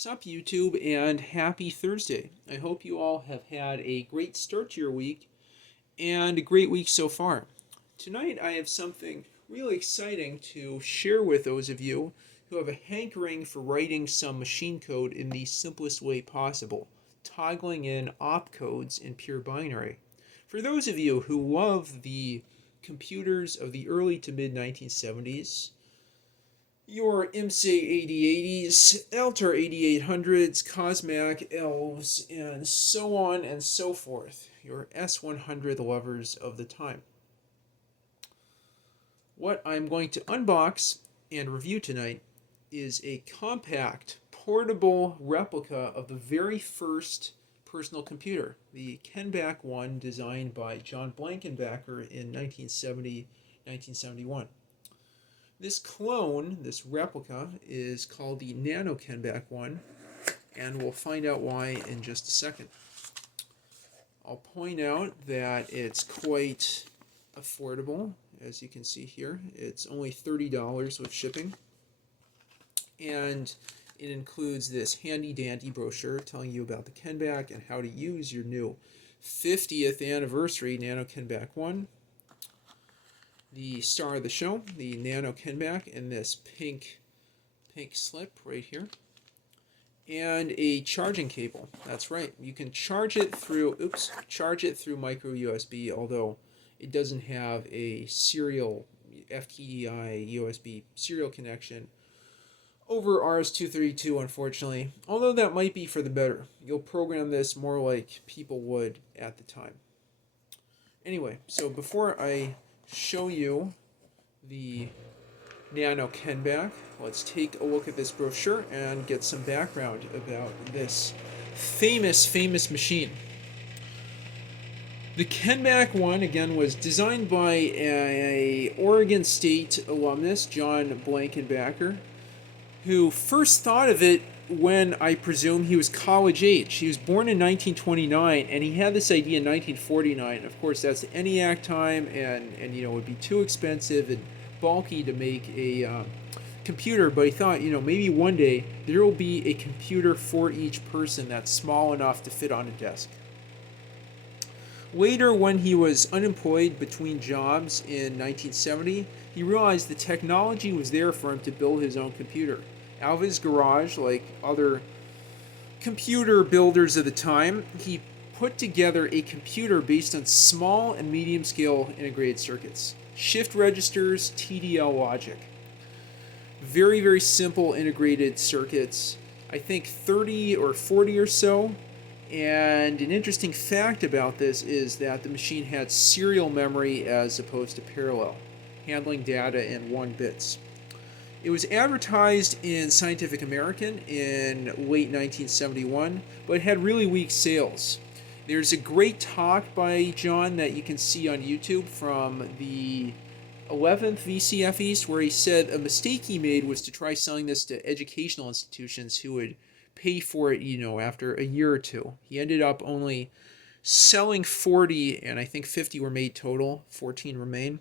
Sup YouTube and happy Thursday. I hope you all have had a great start to your week and a great week so far. Tonight I have something really exciting to share with those of you who have a hankering for writing some machine code in the simplest way possible, toggling in opcodes in pure binary. For those of you who love the computers of the early to mid 1970s, your IMSA 8080s, Altair 8800s, Cosmac Elves, and so on and so forth. Your S100 lovers of the time. What I'm going to unbox and review tonight is a compact, portable replica of the very first personal computer, the Kenbak-1, designed by John Blankenbaker in 1971. This clone, this replica, is called the NanoKenbak-1, and we'll find out why in just a second. I'll point out that it's quite affordable, as you can see here. It's only $30 with shipping, and it includes this handy-dandy brochure telling you about the Kenbak and how to use your new 50th anniversary NanoKenbak-1. The star of the show, the NanoKenbak, in this pink slip right here, and a charging cable. That's right, you can charge it through micro USB, although it doesn't have a serial FTDI USB serial connection over RS-232, unfortunately, although that might be for the better. You'll program this more like people would at the time. Anyway, so before I show you the NanoKenbak, let's take a look at this brochure and get some background about this famous machine. The Kenbak-1, again, was designed by a Oregon State alumnus, John Blankenbaker, who first thought of it when, I presume, he was college age. He was born in 1929, and he had this idea in 1949. Of course, that's the ENIAC time, and it would be too expensive and bulky to make a computer, but he thought, maybe one day there will be a computer for each person that's small enough to fit on a desk. Later, when he was unemployed between jobs in 1970, he realized the technology was there for him to build his own computer. Out of his garage, like other computer builders of the time, he put together a computer based on small and medium scale integrated circuits, shift registers, TDL logic. Very simple integrated circuits, I think 30 or 40 or so. And an interesting fact about this is that the machine had serial memory as opposed to parallel, handling data in 1 bits. It was advertised in Scientific American in late 1971, but it had really weak sales. There's a great talk by John that you can see on YouTube from the 11th VCF East, where he said a mistake he made was to try selling this to educational institutions who would pay for it, after a year or two. He ended up only selling 40, and I think 50 were made total, 14 remain.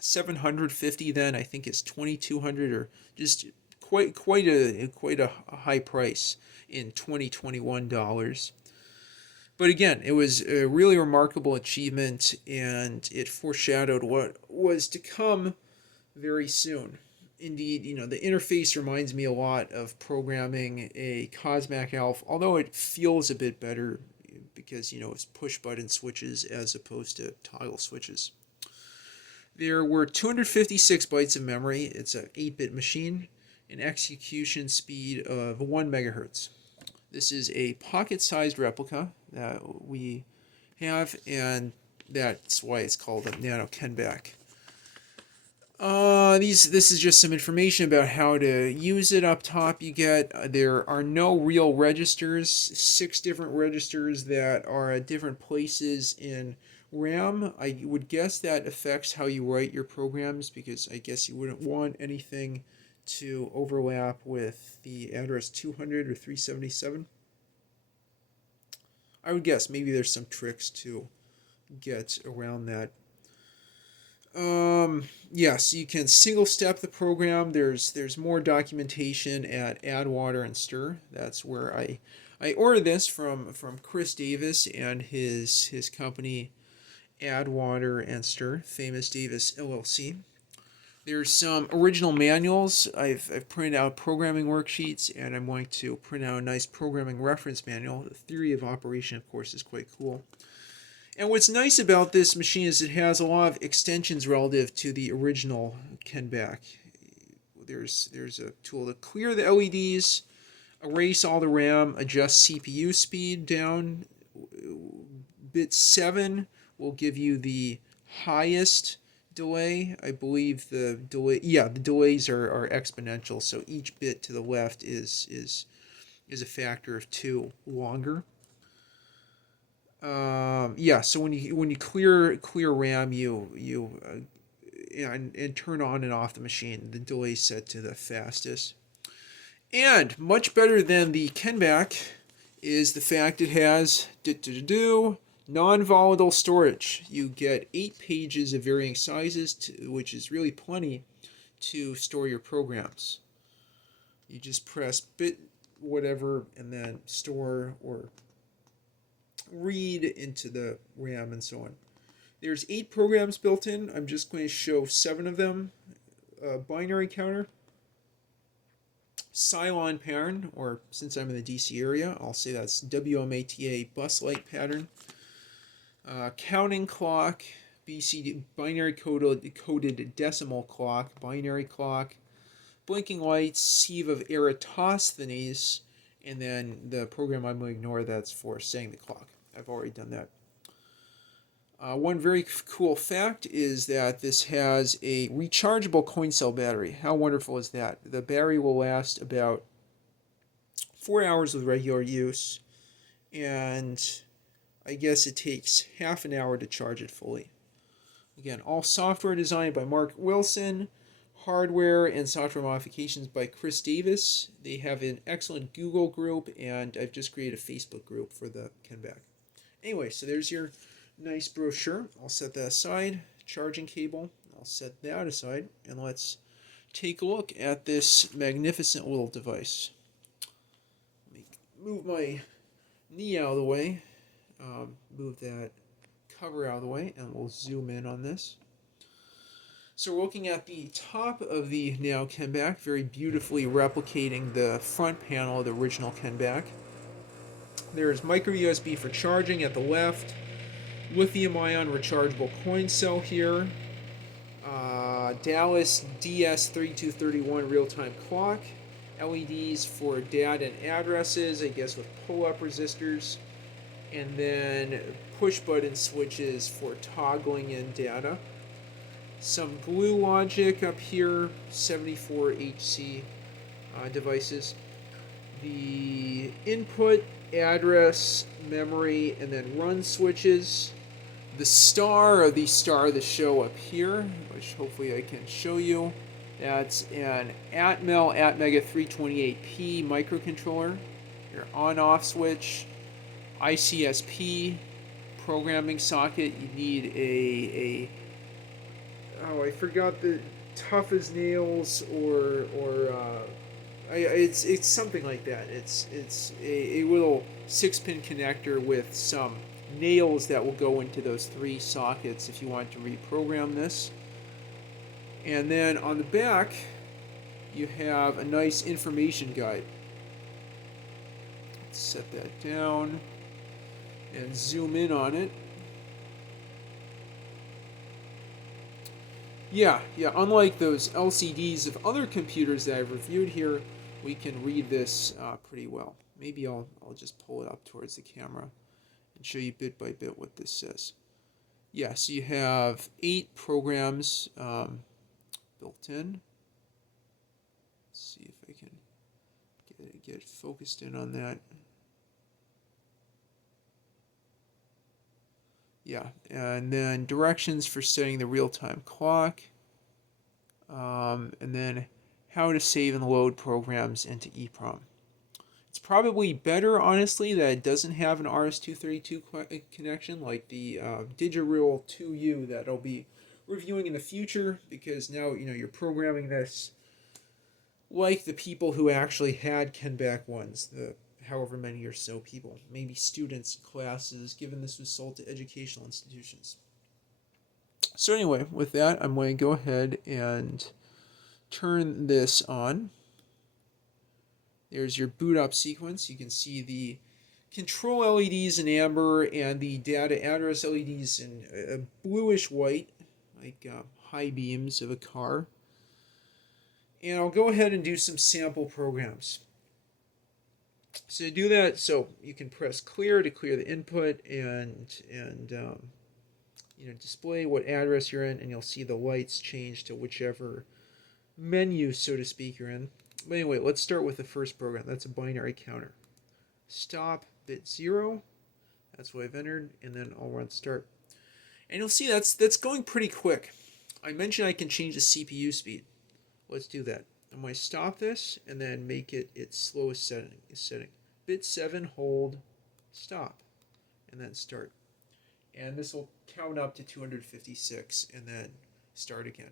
750 then, I think it's 2,200, or just quite a high price in 2021 dollars. But again, it was a really remarkable achievement, and it foreshadowed what was to come very soon. Indeed, the interface reminds me a lot of programming a Cosmac Elf, although it feels a bit better because, it's push button switches as opposed to toggle switches. There were 256 bytes of memory. It's an 8-bit machine, an execution speed of 1 megahertz. This is a pocket-sized replica that we have, and that's why it's called a NanoKenbak. This is just some information about how to use it. Up top you get, there are no real registers, 6 different registers that are at different places in RAM. I would guess that affects how you write your programs, because I guess you wouldn't want anything to overlap with the address 200 or 377. I would guess maybe there's some tricks to get around that. Yes, you can single step the program. There's more documentation at Adwater and Stir. That's where I ordered this from Chris Davis and his company Adwater and Stir, Famous Davis LLC. There's some original manuals. I've printed out programming worksheets, and I'm going to print out a nice programming reference manual. The theory of operation, of course, is quite cool. And what's nice about this machine is it has a lot of extensions relative to the original kenbak. There's a tool to clear the LEDs, erase all the RAM, adjust CPU speed down. Bit 7 will give you the highest delay. I believe the delays are exponential, so each bit to the left is a factor of 2 longer. So when you clear RAM, and turn on and off the machine, the delay is set to the fastest. And much better than the kenbak is the fact it has non-volatile storage. You get 8 pages of varying sizes, which is really plenty to store your programs. You just press bit whatever and then store or read into the RAM and so on. There's 8 programs built in. I'm just going to show 7 of them. Binary counter, Cylon pattern, or since I'm in the DC area, I'll say that's WMATA bus light pattern. Counting clock, BCD, binary coded decimal clock, binary clock, blinking lights, sieve of Eratosthenes, and then the program I'm going to ignore that's for setting the clock. I've already done that. One very cool fact is that this has a rechargeable coin cell battery. How wonderful is that? The battery will last about 4 hours with regular use, and I guess it takes half an hour to charge it fully. Again, all software designed by Mark Wilson, hardware and software modifications by Chris Davis. They have an excellent Google group, and I've just created a Facebook group for the kenbak. Anyway, so there's your nice brochure. I'll set that aside. Charging cable, I'll set that aside, and let's take a look at this magnificent little device. Let me move my knee out of the way, move that cover out of the way, and we'll zoom in on this. So we're looking at the top of the NanoKenbak, very beautifully replicating the front panel of the original kenbak. There's micro USB for charging at the left, lithium-ion rechargeable coin cell here, Dallas DS3231 real-time clock, LEDs for data and addresses, I guess with pull-up resistors, and then push-button switches for toggling in data. Some glue logic up here, 74HC devices. The input, address, memory, and then run switches. The star of the show up here, which hopefully I can show you. That's an Atmel Atmega 328P microcontroller. Your on-off switch, ICSP, programming socket. You need I forgot the tough as nails it's something like that. It's a little 6-pin connector with some nails that will go into those 3 sockets if you want to reprogram this. And then on the back, you have a nice information guide. Let's set that down and zoom in on it. Yeah, unlike those LCDs of other computers that I've reviewed here, we can read this pretty well. Maybe I'll just pull it up towards the camera and show you bit by bit what this says. Yeah, so you have 8 programs built in. Let's see if I can get focused in on that. Yeah, and then directions for setting the real-time clock, and then how to save and load programs into EEPROM. It's probably better, honestly, that it doesn't have an RS-232 connection like the Digireel 2U that I'll be reviewing in the future, because now you're programming this like the people who actually had kenbak-1s, the however many or so people, maybe students, classes, given this was sold to educational institutions. So anyway, with that, I'm going to go ahead and turn this on. There's your boot up sequence. You can see the control LEDs in amber and the data address LEDs in a bluish white, like high beams of a car. And I'll go ahead and do some sample programs. So to do that, so you can press clear to clear the input and display what address you're in, and you'll see the lights change to whichever menu, so to speak, you're in. But anyway, let's start with the first program. That's a binary counter. Stop bit 0. That's what I've entered, and then I'll run start. And you'll see that's going pretty quick. I mentioned I can change the CPU speed. Let's do that. I'm going to stop this and then make it its slowest setting. Bit 7, hold, stop, and then start. And this will count up to 256 and then start again.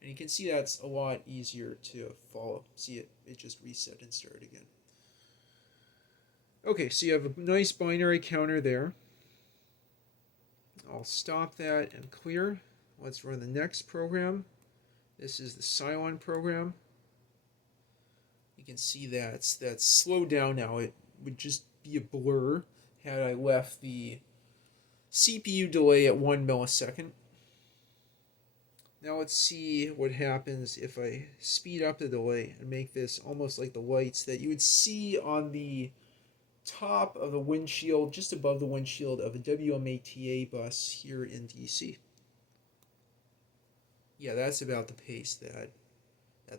And you can see that's a lot easier to follow. See it just reset and start again. Okay, so you have a nice binary counter there. I'll stop that and clear. Let's run the next program. This is the Cylon program. You can see that's slowed down now. It would just be a blur had I left the CPU delay at 1 millisecond. Now let's see what happens if I speed up the delay and make this almost like the lights that you would see on the top of the windshield, just above the windshield of a WMATA bus here in DC. Yeah, that's about the pace that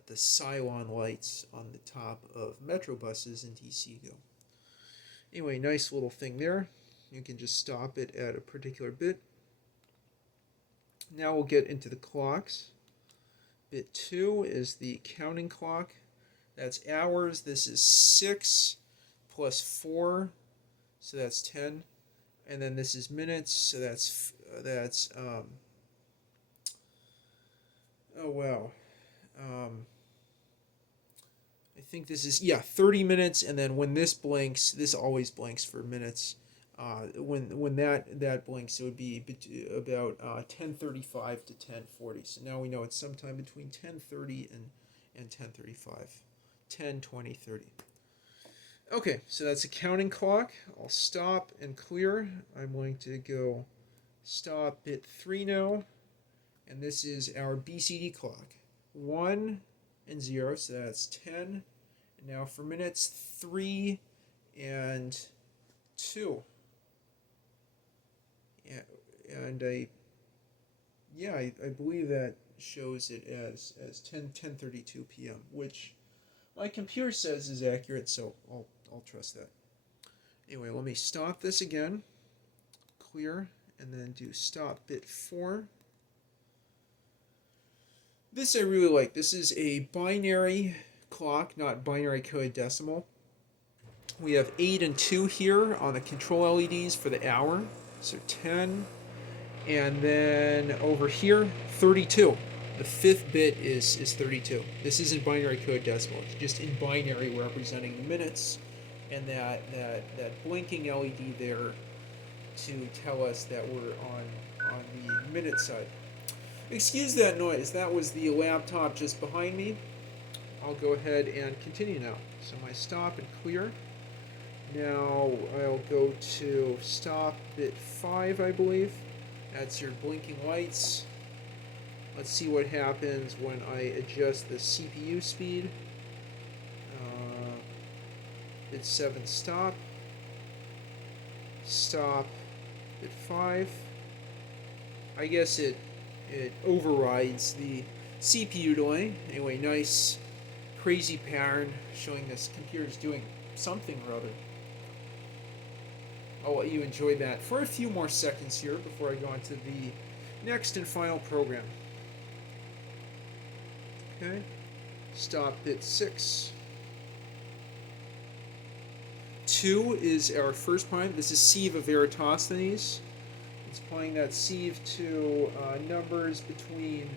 the Cylon lights on the top of metro buses in DC go. Anyway, nice little thing there. You can just stop it at a particular bit. Now we'll get into the clocks. Bit 2 is the counting clock. That's hours. This is 6 plus 4, so that's 10. And then this is minutes, so that's oh wow. I think this is 30 minutes, and then when this blinks, this always blinks for minutes. When that blinks, it would be about 10:35 to 10:40. So now we know it's sometime between 10:30 and 10:35. 10, 20, 30. Okay, so that's a counting clock. I'll stop and clear. I'm going to go stop bit 3 now. And this is our BCD clock. 1 and 0, so that's 10. And now for minutes, 3 and 2. And I believe that shows it as 10:32 p.m., which my computer says is accurate, so I'll trust that. Anyway, let me stop this again, clear, and then do stop bit 4. This I really like. This is a binary clock, not binary coded decimal. We have 8 and 2 here on the control LEDs for the hour, so 10. And then over here, 32. The 5th bit is 32. This isn't binary code decimal. It's just in binary representing minutes, and that blinking LED there to tell us that we're on the minute side. Excuse that noise. That was the laptop just behind me. I'll go ahead and continue now. So I stop and clear. Now I'll go to stop bit 5, I believe. That's your blinking lights. Let's see what happens when I adjust the CPU speed. Bit 7 stop. Stop bit 5. I guess it overrides the CPU delay. Anyway, nice crazy pattern showing this computer's doing something or other. I'll let you enjoy that for a few more seconds here before I go on to the next and final program. Okay, stop bit 6. 2 is our first prime. This is Sieve of Eratosthenes. Applying that sieve to numbers between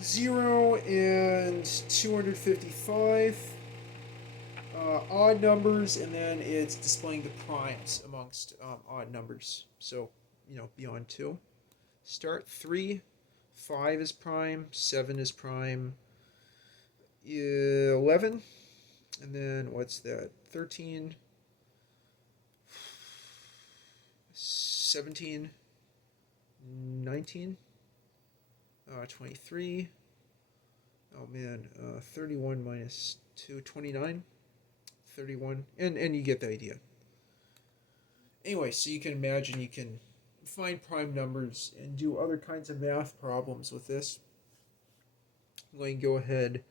0 and 255. Odd numbers, and then it's displaying the primes amongst odd numbers. So, beyond 2. Start 3, 5 is prime, 7 is prime, 11, and then what's that? 13, 17, 19, 23. Oh man, 31 minus 2, 29. 31, and you get the idea. Anyway, so you can imagine you can find prime numbers and do other kinds of math problems with this. I'm going to go ahead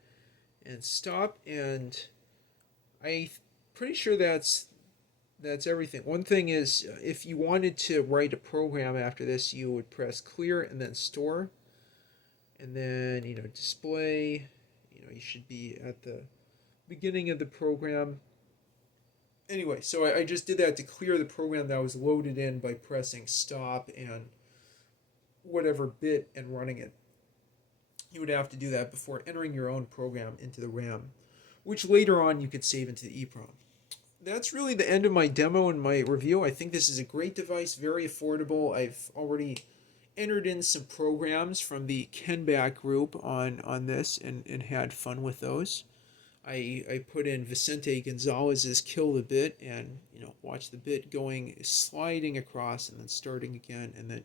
and stop, and I'm pretty sure that's everything. One thing is, if you wanted to write a program after this, you would press clear and then store, and then display. You should be at the beginning of the program. Anyway, so I just did that to clear the program that was loaded in by pressing stop and whatever bit and running it. You would have to do that before entering your own program into the RAM, which later on you could save into the EEPROM. That's really the end of my demo and my review. I think this is a great device, very affordable. I've already entered in some programs from the kenbak group on this and had fun with those. I put in Vicente Gonzalez's Kill the Bit and, watch the bit sliding across and then starting again, and then,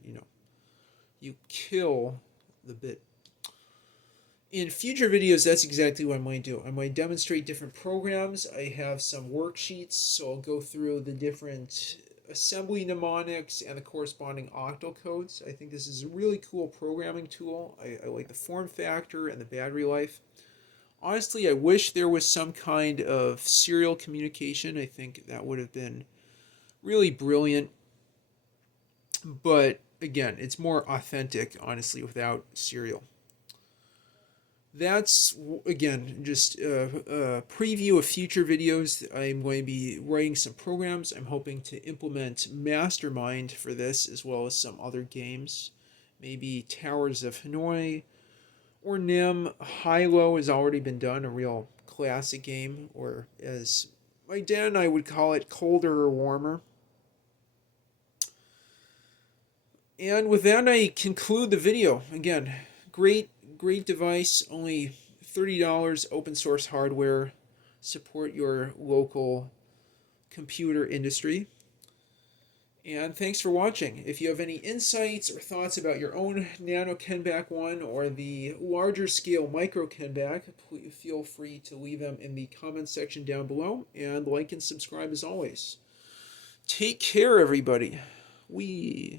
you kill the bit. In future videos, that's exactly what I'm going to do. I'm going to demonstrate different programs. I have some worksheets, so I'll go through the different assembly mnemonics and the corresponding octal codes. I think this is a really cool programming tool. I like the form factor and the battery life. Honestly, I wish there was some kind of serial communication. I think that would have been really brilliant. But again, it's more authentic, honestly, without serial. That's, again, just a preview of future videos. I'm going to be writing some programs. I'm hoping to implement Mastermind for this, as well as some other games. Maybe Towers of Hanoi, or NIM. High-Low has already been done, a real classic game, or as my dad and I would call it, colder or warmer. And with that, I conclude the video. Again, great device, only $30, open source hardware. Support your local computer industry. And thanks for watching. If you have any insights or thoughts about your own NanoKenbak-1 or the larger scale micro-Kenbak, please feel free to leave them in the comment section down below, and like and subscribe as always. Take care, everybody. Woo.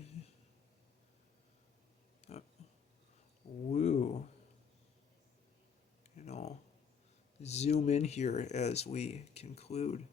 And I'll zoom in here as we conclude.